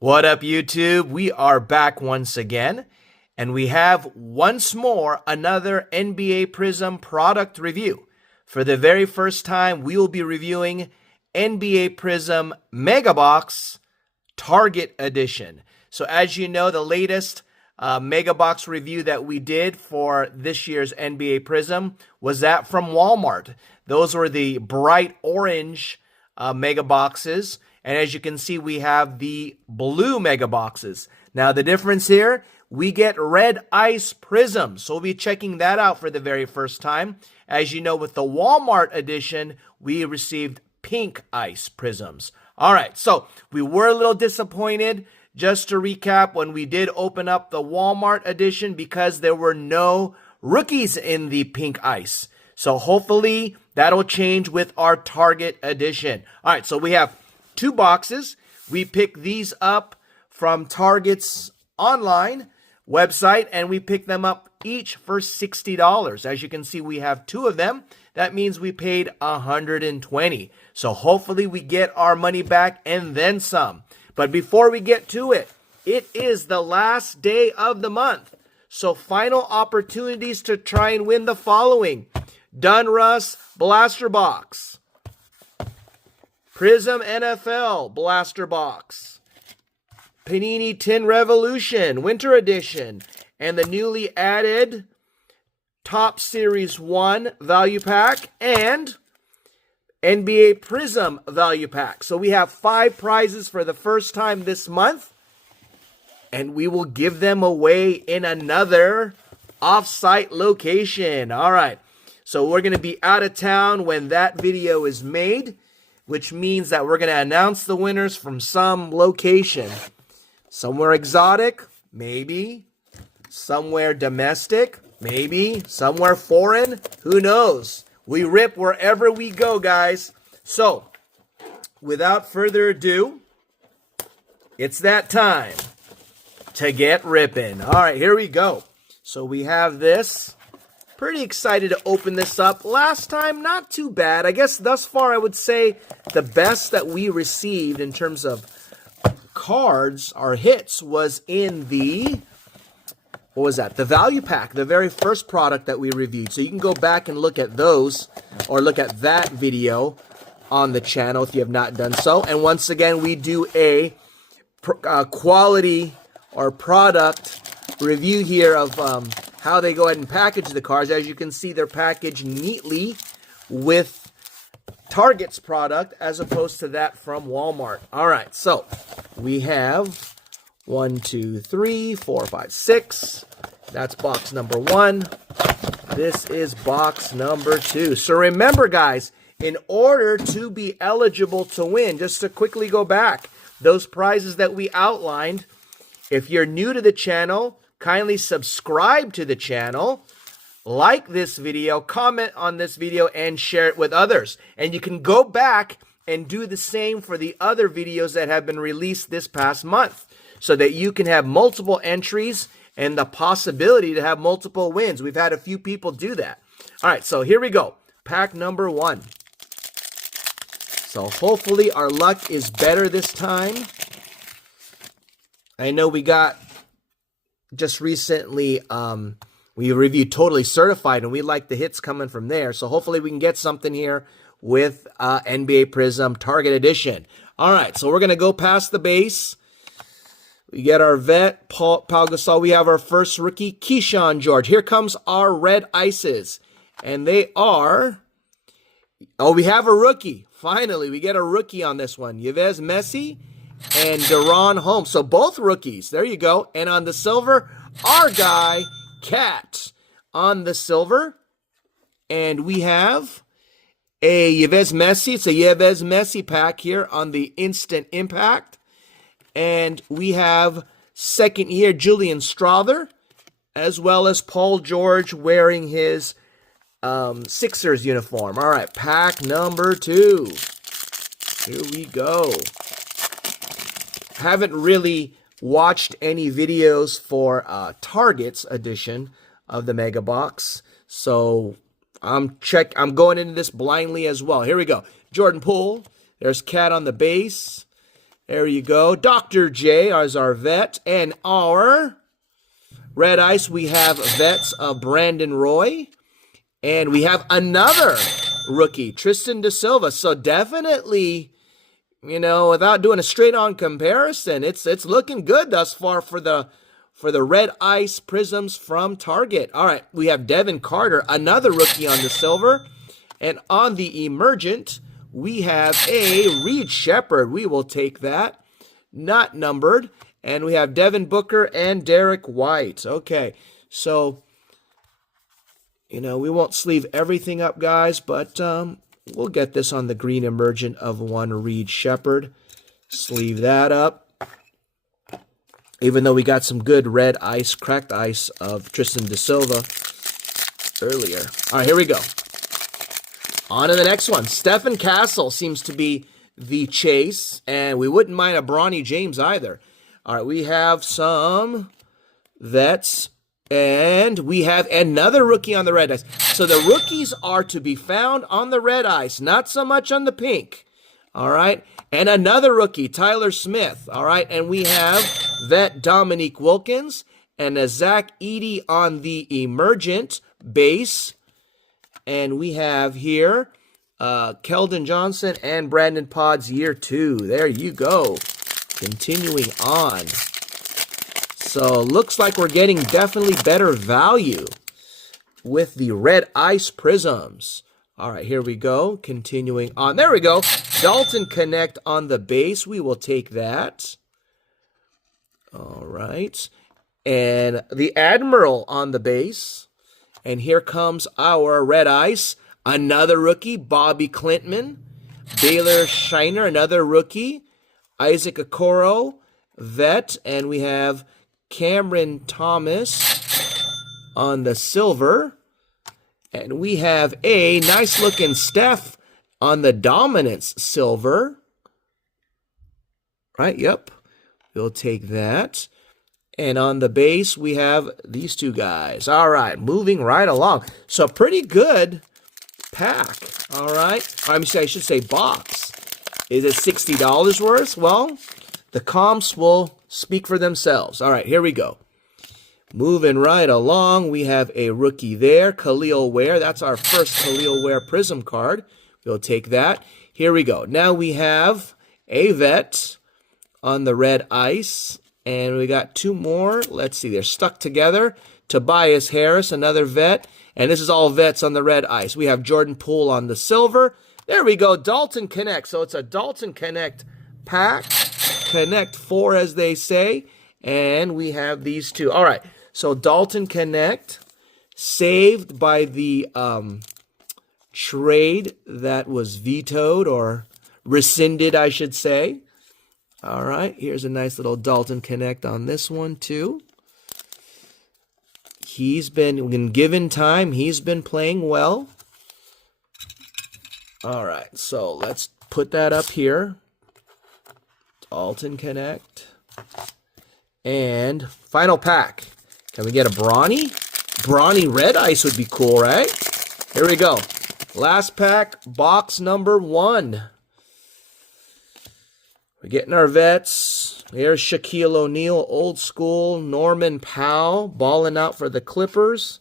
What up, YouTube? We are back once again, and we have once more another NBA Prizm product review. For the very first time, we will be reviewing NBA Prizm Mega Box Target Edition. So as you know, the latest Mega Box review that we did for this year's NBA Prizm was that from Walmart. Those were the bright orange Mega Boxes. And as you can see, we have the blue Mega Boxes. Now, the difference here, we get red ice prisms. So we'll be checking that out for the very first time. As you know, with the Walmart edition, we received pink ice prisms. All right, so we were a little disappointed, just to recap, when we did open up the Walmart edition because there were no rookies in the pink ice. So hopefully that'll change with our Target edition. All right, so we have two boxes. We pick these up from Target's online website, and we pick them up each for $60. As you can see, we have two of them. That means we paid $120. So hopefully we get our money back and then some. But before we get to it, it is the last day of the month. So final opportunities to try and win the following: Donruss Blaster Box, Prizm NFL Blaster Box, Panini Tin Revolution Winter Edition, and the newly added Top Series 1 Value Pack and NBA Prizm Value Pack. So we have 5 prizes for the first time this month, and we will give them away in another off-site location. All right, so we're going to be out of town when that video is made, which means that we're going to announce the winners from some location. Somewhere exotic, maybe. Somewhere domestic, maybe. Somewhere foreign, who knows? We rip wherever we go, guys. So, without further ado, it's that time to get ripping. All right, here we go. So we have this. Pretty excited to open this up. Last time, not too bad. I guess thus far, I would say the best that we received in terms of cards, our hits, was in the, what was that? The Value Pack, the very first product that we reviewed. So you can go back and look at those, or look at that video on the channel if you have not done so. And once again, we do a quality or product review here of how they go ahead and package the cards. As you can see, they're packaged neatly with Target's product as opposed to that from Walmart. All right, so we have 1, 2, 3, 4, 5, 6. That's box number 1. This is box number 2. So remember, guys, in order to be eligible to win, just to quickly go back, those prizes that we outlined, if you're new to the channel, kindly subscribe to the channel, like this video, comment on this video, and share it with others. And you can go back and do the same for the other videos that have been released this past month, so that you can have multiple entries and the possibility to have multiple wins. We've had a few people do that. All right, so here we go. Pack number 1. So hopefully our luck is better this time. I know we got just recently, we reviewed Totally Certified, and we like the hits coming from there. So hopefully we can get something here with NBA Prizm Target Edition. All right, so we're going to go past the base. We get our vet, Paul Gasol. We have our first rookie, Keyshawn George. Here comes our red ices. And they are, oh, we have a rookie. Finally, we get a rookie on this one. Yves Messi and Deron Holmes. So both rookies. There you go. And on the silver, our guy, Cat, on the silver. And we have a Yves Messi. It's a Yves Messi pack here on the Instant Impact. And we have second year Julian Strawther, as well as Paul George wearing his Sixers uniform. All right, pack number 2. Here we go. Haven't really watched any videos for Target's edition of the Mega Box, so I'm going into this blindly as well. Here we go. Jordan Poole. There's Cat on the base. There you go. Dr. J is our vet. And our red ice, we have vets of Brandon Roy. And we have another rookie, Tristan Da Silva. So definitely, you know, without doing a straight-on comparison, it's looking good thus far for the red ice prisms from Target. All right, we have Devin Carter, another rookie on the silver. And on the emergent, we have a Reed Shepherd. We will take that. Not numbered. And we have Devin Booker and Derek White. Okay, so, you know, we won't sleeve everything up, guys, but we'll get this on the green emergent of one Reed Shepherd. Sleeve that up. Even though we got some good red ice, cracked ice of Tristan Da Silva earlier. All right, here we go. On to the next one. Stephen Castle seems to be the chase, and we wouldn't mind a Bronny James either. All right, we have some vets, and we have another rookie on the red ice. So the rookies are to be found on the red ice, not so much on the pink. All right, and another rookie, Tyler Smith. All right, and we have vet Dominique Wilkins and a Zach Edey on the emergent base. And we have here Keldon Johnson and Brandon Podds year 2. There you go. Continuing on. So looks like we're getting definitely better value with the red ice prisms. All right, here we go. Continuing on. There we go. Dalton Connect on the base. We will take that. All right. And the Admiral on the base. And here comes our red ice. Another rookie, Bobby Clintman. Baylor Shiner, another rookie. Isaac Okoro, vet. And we have Cameron Thomas on the silver. And we have a nice looking Steph on the Dominance silver. Right, yep. We'll take that. And on the base, we have these two guys. All right, moving right along. So pretty good pack. All right. I should say box. Is it $60 worth? Well, the comps will speak for themselves. All right, here we go. Moving right along, we have a rookie there, Khalil Ware. That's our first Khalil Ware Prism card. We'll take that. Here we go. Now we have a vet on the red ice. And we got two more. Let's see, they're stuck together. Tobias Harris, another vet. And this is all vets on the red ice. We have Jordan Poole on the silver. There we go, Dalton Connect. So it's a Dalton Connect pack. Connect 4, as they say. And we have these two. All right, so Dalton Connect, saved by the trade that was vetoed or rescinded, I should say. All right, here's a nice little Dalton Connect on this one, too. He's been given time. He's been playing well. All right, so let's put that up here. Dalton Connect. And final pack. Can we get a Bronny? Bronny red ice would be cool, right? Here we go. Last pack, box number 1. We're getting our vets. Here's Shaquille O'Neal, old school. Norman Powell, balling out for the Clippers.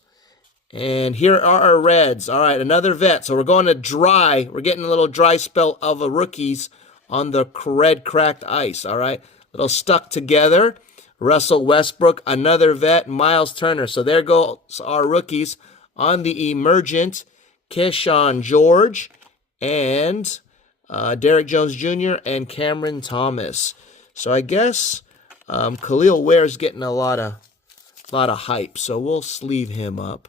And here are our reds. All right, another vet. So we're going to dry. We're getting a little dry spell of a rookies on the red cracked ice. All right, a little stuck together. Russell Westbrook, another vet. Miles Turner. So there goes our rookies on the emergent. Keyshawn George and Derek Jones Jr. and Cameron Thomas. So I guess Khalil Ware's getting a lot of hype. So we'll sleeve him up.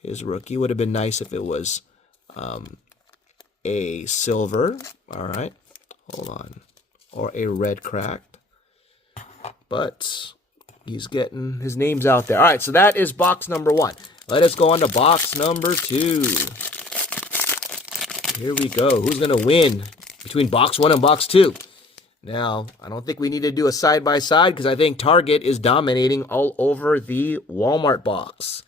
His rookie would have been nice if it was a silver. All right, hold on, or a red cracked. But he's getting his name's out there. All right, so that is box number 1. Let us go on to box number 2. Here we go. Who's going to win between box 1 and box 2? Now, I don't think we need to do a side-by-side because I think Target is dominating all over the Walmart box.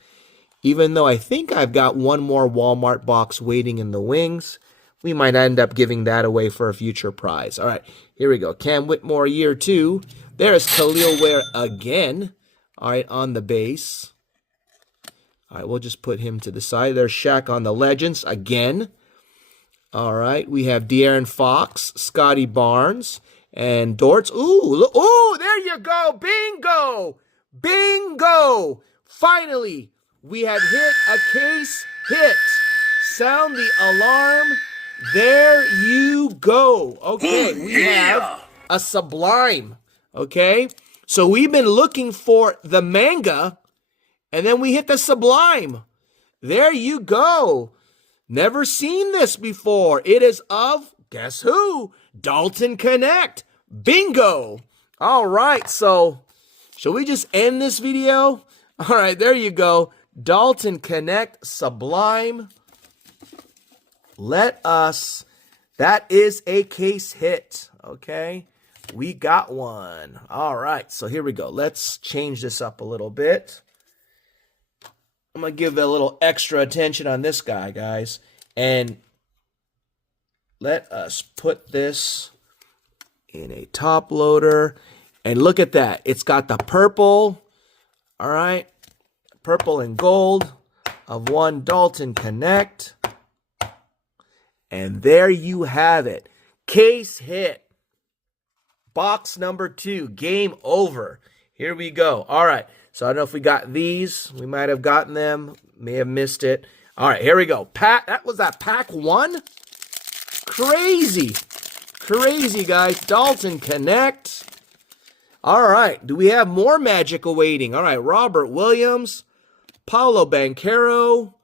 Even though I think I've got one more Walmart box waiting in the wings. we might end up giving that away for a future prize. All right, here we go. Cam Whitmore, year 2. There's Khalil Ware again. All right, on the base. All right, we'll just put him to the side. There's Shaq on the Legends again. All right, we have De'Aaron Fox, Scotty Barnes, and Dortz. Ooh, there you go. Bingo. Bingo. Finally, we have hit a case hit. Sound the alarm. There you go. Okay, we have a Sublime. Okay, so we've been looking for the manga, and then we hit the Sublime. There you go. Never seen this before. It is of, guess who? Dalton Connect. Bingo. All right, so shall we just end this video? All right, there you go. Dalton Connect Sublime. That is a case hit, okay? We got one. All right, so here we go. Let's change this up a little bit. I'm going to give a little extra attention on this guy, guys. And let us put this in a top loader. And look at that. It's got the purple, all right? Purple and gold of one Dalton Connect. And there you have it. Case hit. Box number 2. Game over. Here we go. All right. So I don't know if we got these. We might have gotten them. May have missed it. All right. Here we go. That was that pack 1? Crazy. Crazy, guys. Dalton Connect. All right. Do we have more magic awaiting? All right. Robert Williams. Paolo Banchero.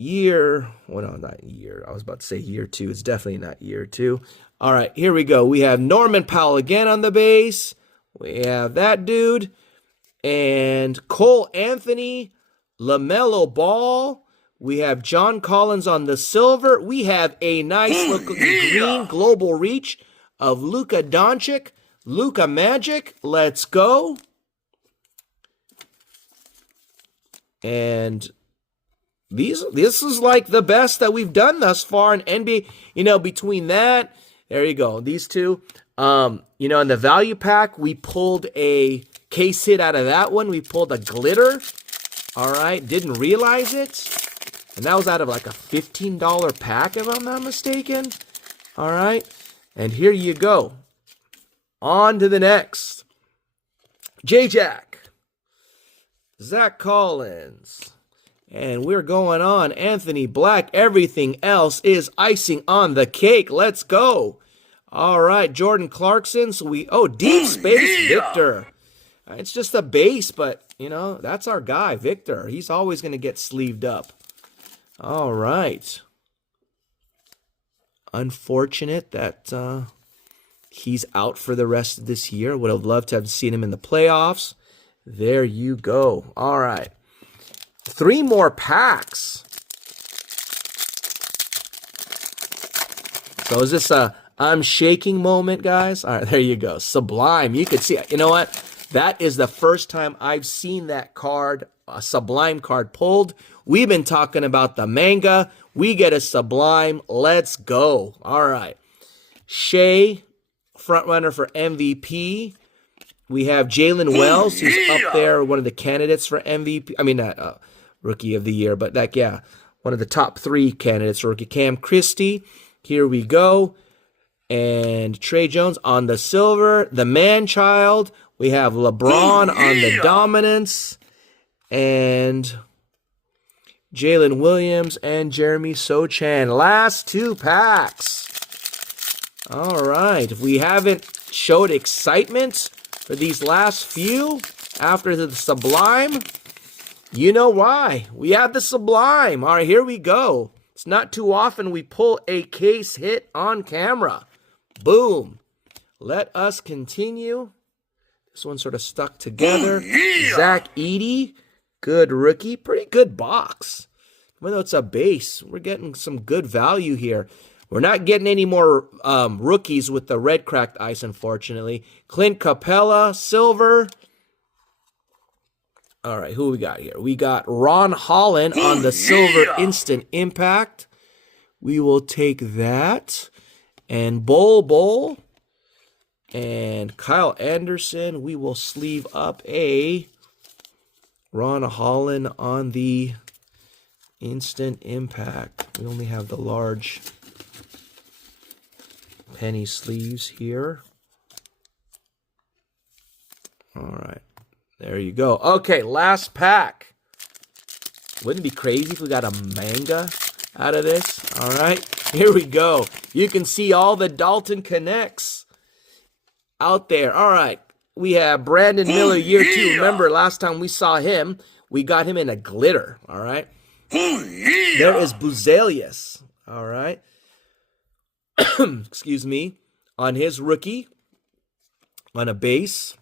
Well, no, not year. I was about to say year 2. It's definitely not year 2. All right, here we go. We have Norman Powell again on the base. We have that dude. And Cole Anthony, LaMelo Ball. We have John Collins on the silver. We have a nice look green global reach of Luka Doncic. Luka Magic. Let's go. And this is like the best that we've done thus far in NBA. You know, between that, there you go. These two. You know, in the value pack, we pulled a case hit out of that one. We pulled a glitter. All right. Didn't realize it. And that was out of like a $15 pack, if I'm not mistaken. All right. And here you go. On to the next. J-Jack. Zach Collins. And we're going on. Anthony Black. Everything else is icing on the cake. Let's go. All right. Jordan Clarkson. So Deep Space Victor. It's just a base, but, you know, that's our guy, Victor. He's always going to get sleeved up. All right. Unfortunate that he's out for the rest of this year. Would have loved to have seen him in the playoffs. There you go. All right. 3 more packs. So is this a I'm shaking moment, guys? All right, there you go. Sublime. You can see it. You know what? That is the first time I've seen that card, a Sublime card pulled. We've been talking about the manga. We get a Sublime. Let's go. All right. Shea, front runner for MVP. We have Jalen Wells, who's up there, one of the candidates for MVP. I mean, not Rookie of the Year, but one of the top 3 candidates for Rookie. Cam Christie. Here we go. And Trey Jones on the silver. The man-child. We have LeBron on the dominance. And Jalen Williams and Jeremy Sochan. Last 2 packs. All right. If we haven't showed excitement for these last few after the Sublime, you know why. We have the Sublime. All right, here we go. It's not too often we pull a case hit on camera. Boom. Let us continue. This one's sort of stuck together. Zach Edey, good rookie. Pretty good box. Even though it's a base, we're getting some good value here. We're not getting any more rookies with the red cracked ice, unfortunately. Clint Capella, silver. All right, who we got here? We got Ron Holland on the silver instant impact. we will take that. And Bol. And Kyle Anderson, we will sleeve up a Ron Holland on the Instant Impact. We only have the large penny sleeves here. All right. There you go. Okay, last pack. Wouldn't it be crazy if we got a manga out of this? All right, here we go. You can see all the Dalton Connects out there. All right, we have Brandon Miller, year 2. Remember, last time we saw him, we got him in a glitter. All right. There is Buzelius. All right. Excuse me. On his rookie, on a base.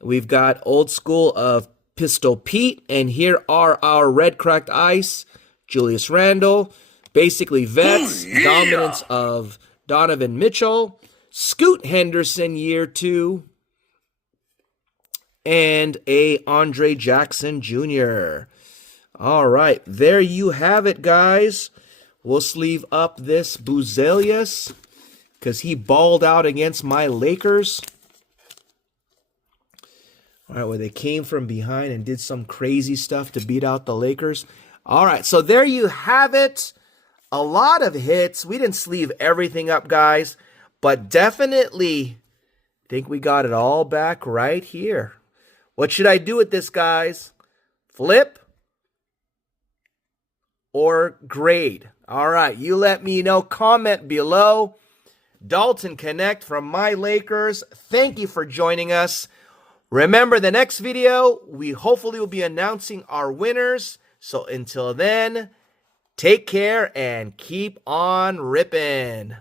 We've got old school of Pistol Pete, and here are our red cracked ice, Julius Randle, basically vets, dominance of Donovan Mitchell, Scoot Henderson, year 2, and a Andre Jackson Jr. All right, there you have it, guys. We'll sleeve up this Buzelius because he balled out against my Lakers. All right, where they came from behind and did some crazy stuff to beat out the Lakers. All right, so there you have it. A lot of hits. We didn't sleeve everything up, guys, but definitely think we got it all back right here. What should I do with this, guys? Flip or grade? All right, you let me know. Comment below. Dalton Connect from my Lakers. Thank you for joining us. Remember, the next video, we hopefully will be announcing our winners. So until then, take care and keep on ripping.